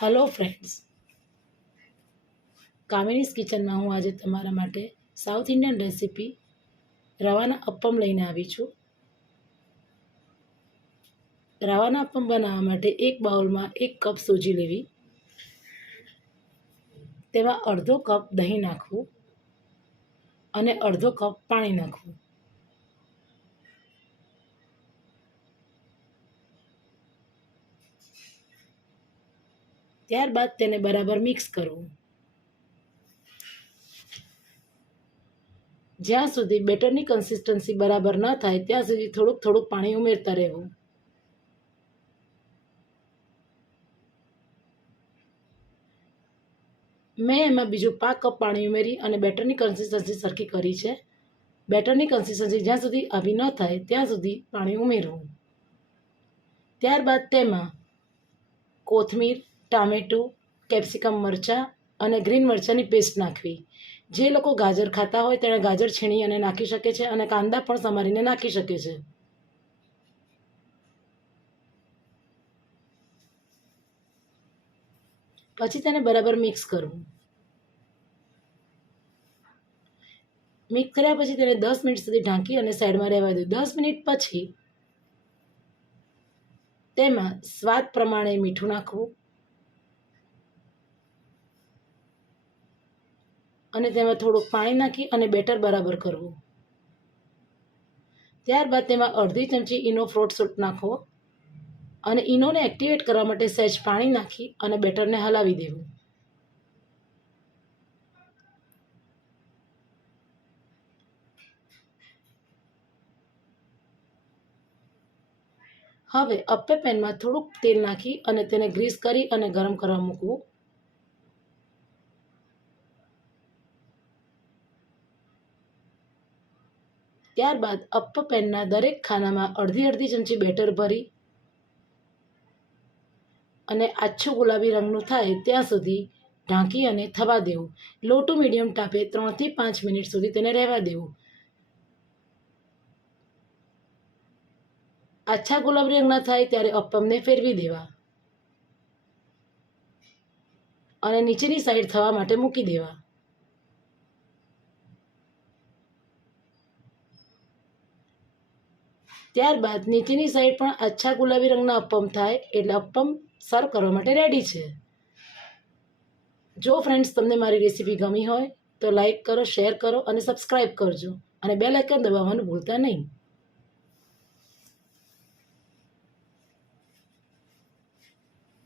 Hello friends, કામિનીઝ કિચનમાં હું આજે તમારા માટે સાઉથ ઇન્ડિયન રેસિપી રવાના અપ્પમ લઈને આવી છું. રવાના અપ્પમ બનાવવા માટે એક બાઉલમાં 1 કપ સૂજી લેવી, તેમાં અડધો કપ દહીં નાખવું અને અડધો કપ પાણી નાખવું. ત્યારબાદ તેને બરાબર મિક્સ કરવું. જ્યાં સુધી બેટરની કન્સિસ્ટન્સી બરાબર ન થાય ત્યાં સુધી થોડુંક પાણી ઉમેરતા રહેવું. મેં એમાં બીજું 5 કપ પાણી ઉમેરી અને બેટરની કન્સિસ્ટન્સી સરખી કરી છે. બેટરની કન્સિસ્ટન્સી જ્યાં સુધી આવી ન થાય ત્યાં સુધી પાણી ઉમેરવું. ત્યારબાદ તેમાં કોથમીર, ટામેટું, કેપ્સિકમ મરચાં અને ગ્રીન મરચાંની પેસ્ટ નાખવી. જે લોકો ગાજર ખાતા હોય તેણે ગાજર છીણી અને નાખી શકે છે અને કાંદા પણ સમારીને નાખી શકે છે. પછી તેને બરાબર મિક્સ કરવું. મિક્સ કર્યા પછી તેને 10 મિનિટ સુધી ઢાંકી અને સાઈડમાં રહેવા દો. 10 મિનિટ પછી તેમાં સ્વાદ પ્રમાણે મીઠું નાખવું અને તેમાં થોડુંક પાણી નાખી અને બેટર બરાબર કરવું. ત્યારબાદ તેમાં અડધી ચમચી ઈનો ફ્રૂટ સૂપ નાખવો અને ઈનોને એક્ટિવેટ કરવા માટે સહેજ પાણી નાખી અને બેટરને હલાવી દેવું. હવે અપ્પે પેનમાં થોડુંક તેલ નાખી અને તેને ગ્રીસ કરી અને ગરમ કરવા મૂકવું. ત્યારબાદ અપ્પે પેનના દરેક ખાનામાં અડધી ચમચી બેટર ભરી અને આછું ગુલાબી રંગનું થાય ત્યાં સુધી ઢાંકી અને થવા દેવું. લો ટુ મીડિયમ તાપે 3 થી 5 મિનિટ સુધી તેને રહેવા દેવું. આછા ગુલાબી રંગના થાય ત્યારે અપ્પમને ફેરવી દેવા અને નીચેની સાઈડ થવા માટે મૂકી દેવા. ત્યારબાદ નીચેની સાઈડ પણ આછા ગુલાબી રંગના અપ્પમ થાય એટલે અપ્પમ સર્વ કરવા માટે રેડી છે. જો ફ્રેન્ડ્સ તમને મારી રેસીપી ગમી હોય તો લાઈક કરો, શેર કરો અને સબસ્ક્રાઈબ કરજો અને બેલ આઇકન દબાવવાનું ભૂલતા નહીં.